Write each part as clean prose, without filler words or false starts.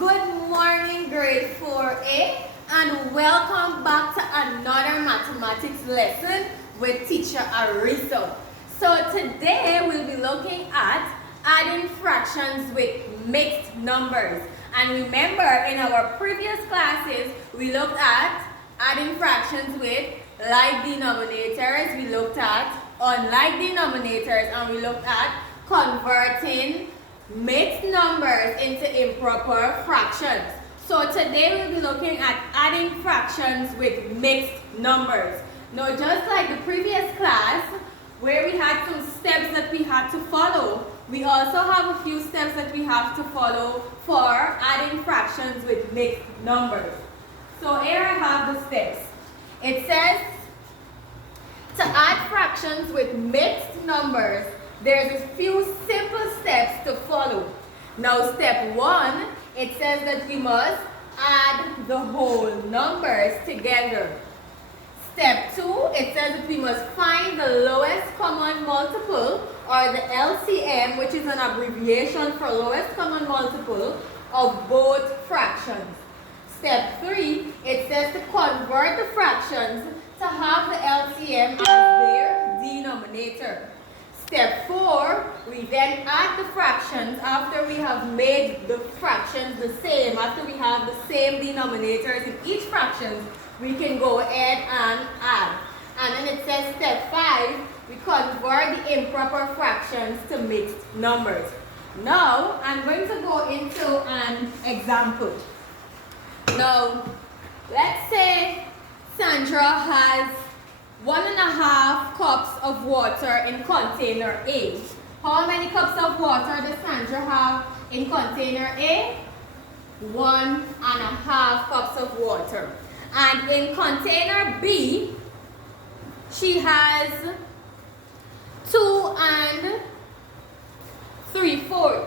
Good morning, grade 4A, and welcome back to another mathematics lesson with teacher AREISA. So today we'll be looking at adding fractions with mixed numbers. And remember, in our previous classes, we looked at adding fractions with like denominators, we looked at unlike denominators, and we looked at converting mixed numbers into improper fractions. So today we'll be looking at adding fractions with mixed numbers. Now, just like the previous class where we had some steps that we had to follow, we also have a few steps that we have to follow for adding fractions with mixed numbers. So here I have the steps. It says to add fractions with mixed numbers, there's a few simple steps to follow. Now, step 1, it says that we must add the whole numbers together. Step 2, it says that we must find the lowest common multiple, or the LCM, which is an abbreviation for lowest common multiple of both fractions. Step 3, it says to convert the fractions to have the LCM as their denominator. Step 4, we then add the fractions after we have made the fractions the same. After we have the same denominators in each fraction, we can go ahead and add. And then it says step 5, we convert the improper fractions to mixed numbers. Now, I'm going to go into an example. Now, let's say Sandra has 1.5 cups of water in container A. How many cups of water does Sandra have in container A? 1.5 cups of water. And in container B, she has 2 3/4.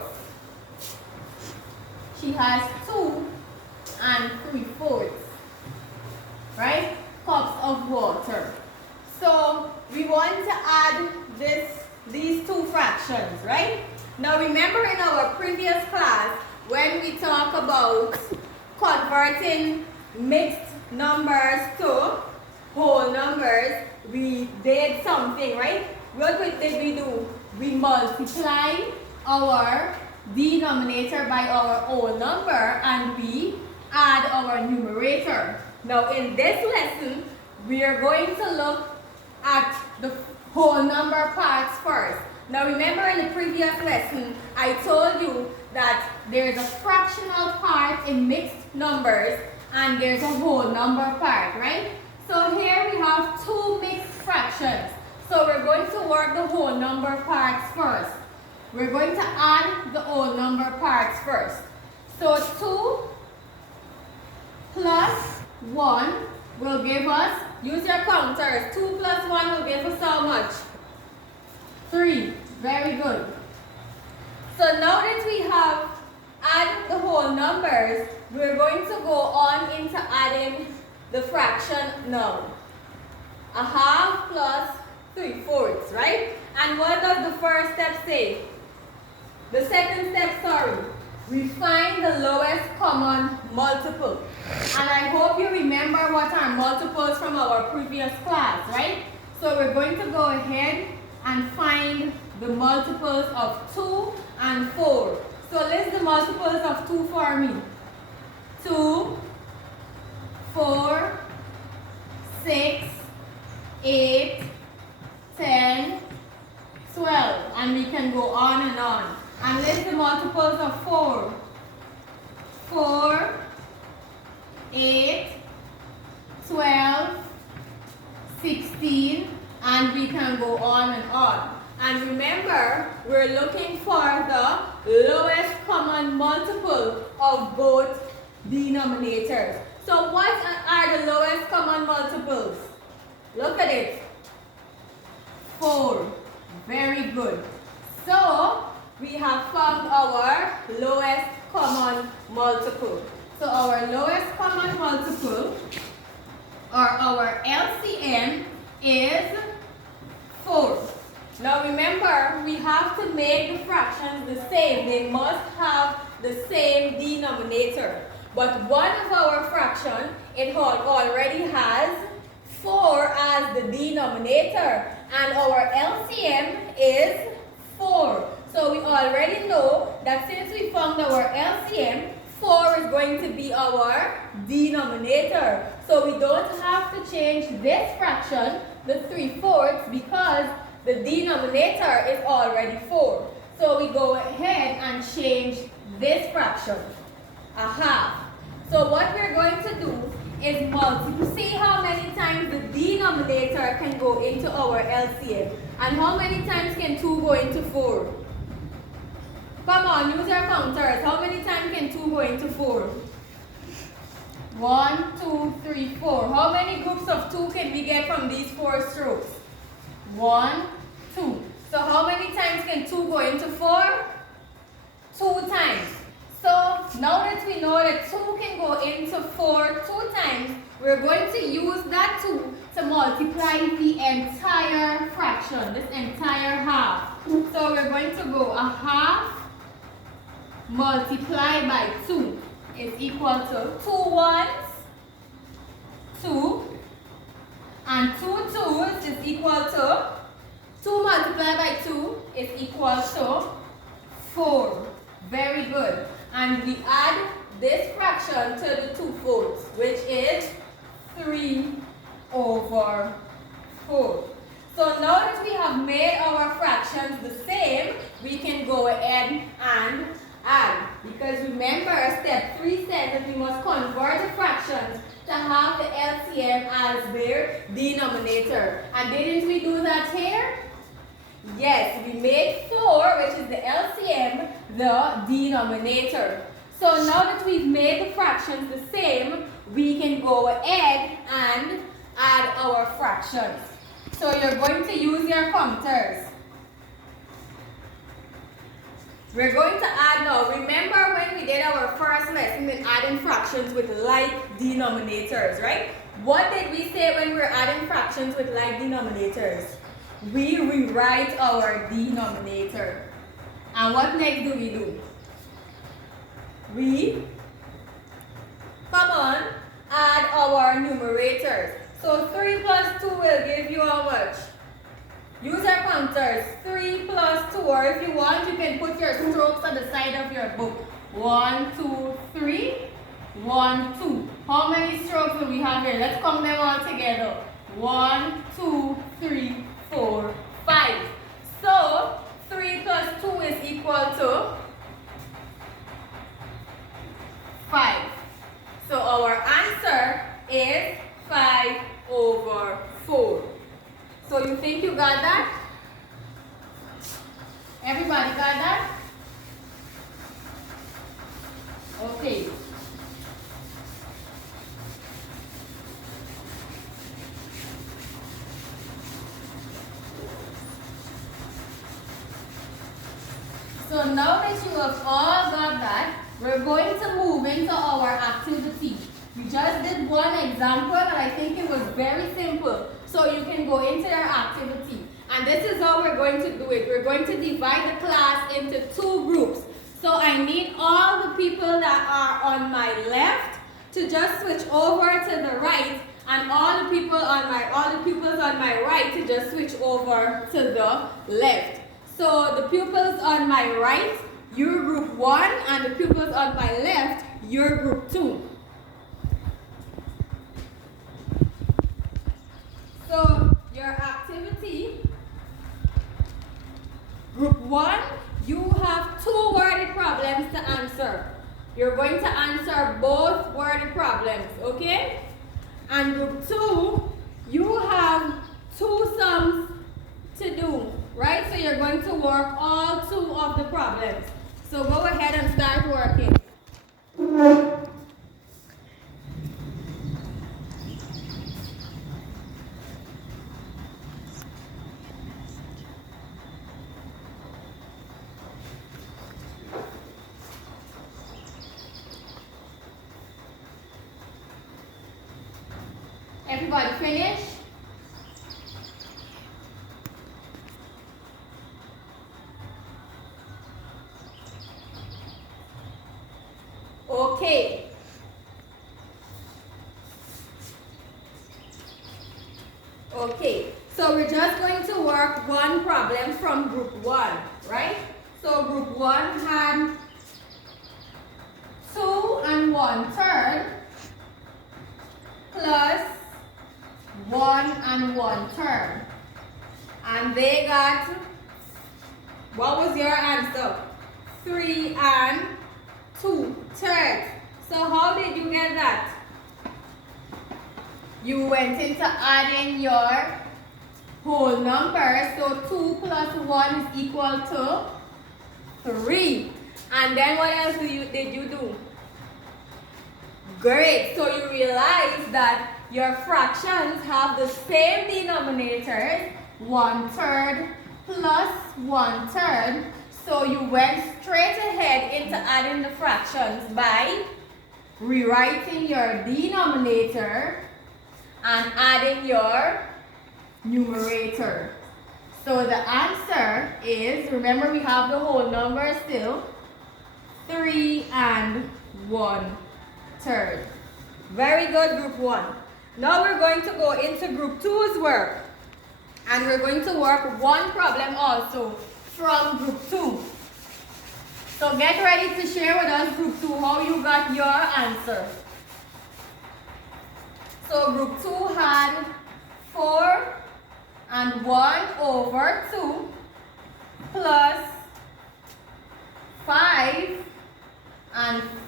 She has 2 3/4, right? Cups of water. So we want to add these two fractions, right? Now remember in our previous class when we talk about converting mixed numbers to whole numbers, we did something, right? What did we do? We multiply our denominator by our whole number and we add our numerator. Now in this lesson, we are going to look at the whole number parts first. Now remember in the previous lesson, I told you that there's a fractional part in mixed numbers and there's a whole number part, right? So here we have two mixed fractions. So we're going to work the whole number parts first. We're going to add the whole number parts first. So 2 plus 1 will give us, use your counters, 2 plus 1 will give us how much? 3. Very good. So now that we have added the whole numbers, we're going to go on into adding the fraction now. 1/2 plus 3/4, right? And what does the first step say? The second step, sorry. We find the lowest common multiple. And I hope you remember what are multiples from our previous class, right? So we're going to go ahead and find the multiples of 2 and 4. So list the multiples of 2 for me. 2, 4, 6, 8, 10, 12. And we can go on and on. And list the multiples of 4. 4, 8, 12, 16, and we can go on and on. And remember, we're looking for the lowest common multiple of both denominators. So what are the lowest common multiples? Look at it. 4. Very good. So we have found our lowest common multiple. So our lowest common multiple, or our LCM, is 4. Now remember, we have to make the fractions the same. They must have the same denominator. denominator. But one of our fraction, it already has 4 as the denominator, and our LCM is 4. So we already know that since we found our LCM, 4 is going to be our denominator. So we don't have to change this fraction, the 3/4, because the denominator is already 4. So we go ahead and change this fraction, a half. So what we're going to do is multiply. See how many times the denominator can go into our LCM. And how many times can 2 go into 4? Come on, use your counters. How many times can 2 go into 4? 1, 2, 3, 4. How many groups of 2 can we get from these 4 strokes? 1, 2. So how many times can 2 go into 4? 2 times. So now that we know that 2 can go into 4 2 times, we're going to use that 2 to multiply the entire fraction, this entire half. So we're going to go a half multiplied by 2 is equal to 2 ones, 2, and 2 twos is equal to 2 multiplied by 2 is equal to 4. Very good. And we add this fraction to the 2/4, which is 3/4. So now that we have made our fractions the same, we can go ahead and add. Because remember, step 3 says that we must convert the fractions to have the LCM as their denominator. And didn't we do that here? Yes, we made 4, which is the LCM, the denominator. So now that we've made the fractions the same, we can go ahead and add our fractions. So you're going to use your counters. We're going to add now. Remember when we did our first lesson in adding fractions with like denominators, right? What did we say when we're adding fractions with like denominators? We rewrite our denominator. And what next do we do? We, come on, add our numerators. So 3 plus 2 will give you how much? Use your counters. 3 plus 2, or if you want, you can put your strokes on the side of your book. 1, 2, 3, 1, 2. How many strokes do we have here? Let's count them all together. 1, 2, 3, 4, 5. So 3 plus 2 is equal to 5. So our answer is 5/4. So you think you got that? Everybody got that? Okay. So now that you have all got that, we're going to move into our activity. We just did one example and I think it was very simple. So you can go into your activity. And this is how we're going to do it. We're going to divide the class into 2 groups. So I need all the people that are on my left to just switch over to the right, and all the pupils on my right to just switch over to the left. So the pupils on my right, you're group 1, and the pupils on my left, you're group 2. So your activity, group 1, you have 2 worded problems to answer. You're going to answer both worded problems, okay? And group 2, you have 2 sums to do, right? So you're going to work all 2 of the problems. So go ahead and start working. Everybody finish? Okay. Okay, so we're just going to work one problem from group 1, right? So group 1 had 2 1/3 plus 1 1/3. And they got, what was your answer? 3 2/3. So how did you get that? You went into adding your whole numbers. So 2 plus 1 is equal to 3. And then what else did you do? Great. So you realize that your fractions have the same denominators, 1/3 plus 1/3. So you went straight ahead into adding the fractions by rewriting your denominator and adding your numerator. So the answer is, remember we have the whole number still, 3 1/3. Very good, group 1. Now we're going to go into group 2's work. And we're going to work one problem also from group 2. So get ready to share with us, group 2, how you got your answer. So group 2 had 4 1/2 plus 5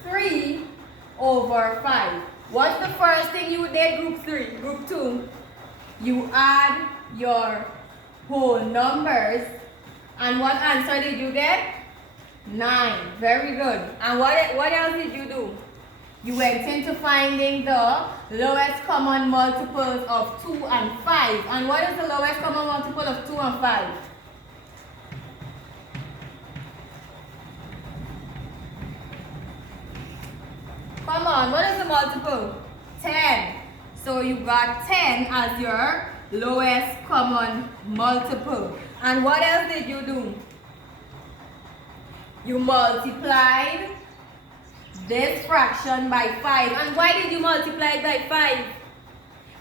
3/5. What's the first thing you did, group 3? Group 2, you add your whole numbers. And what answer did you get? 9. Very good. And what else did you do? You went into finding the lowest common multiples of 2 and 5. And what is the lowest common multiple of 2 and 5? Come on, what is the multiple? 10. So you got 10 as your lowest common multiple. And what else did you do? You multiplied this fraction by 5. And why did you multiply it by 5?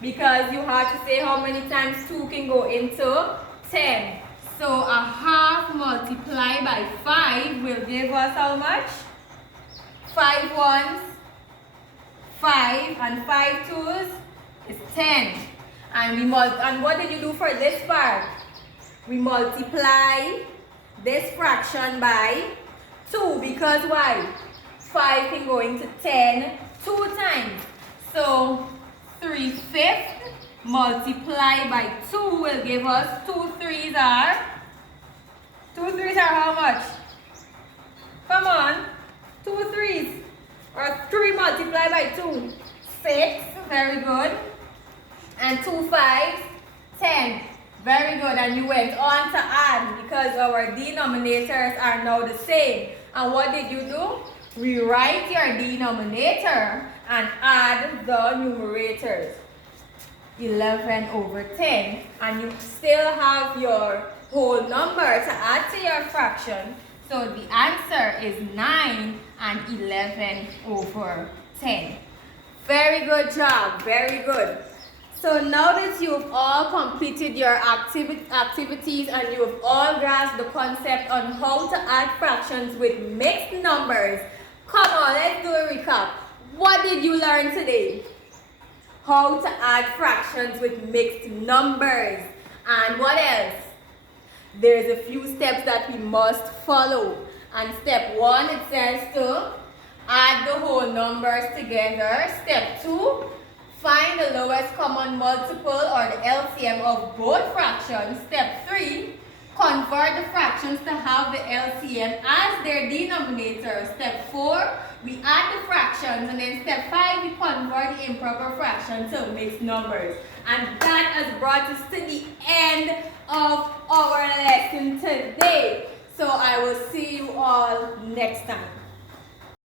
Because you had to say how many times 2 can go into 10. So a half multiplied by 5 will give us how much? 5 1s, 5, and 5 2s is 10. And what did you do for this part? We multiply this fraction by 2, because why? 5 can go into 10 2 times. So 3/5 multiplied by 2 will give us 2 3s are how much? Come on, 2 3s. Or 3 multiplied by 2, 6. Very good. And 2 5s, 10. Very good. And you went on to add because our denominators are now the same. And what did you do? Rewrite your denominator and add the numerators. 11/10. And you still have your whole number to add to your fraction. So the answer is 9 and 11/10. Very good job. Very good. So now that you've all completed your activities and you've all grasped the concept on how to add fractions with mixed numbers, come on, let's do a recap. What did you learn today? How to add fractions with mixed numbers. And what else? There's a few steps that we must follow. And step 1, it says to add the whole numbers together. Step 2, find the lowest common multiple or the LCM of both fractions. Step 3, convert the fractions to have the LCM as their denominator. Step 4, we add the fractions. And then step 5, we convert the improper fraction to mixed numbers. And that has brought us to the end of our lesson today. So I will see you all next time.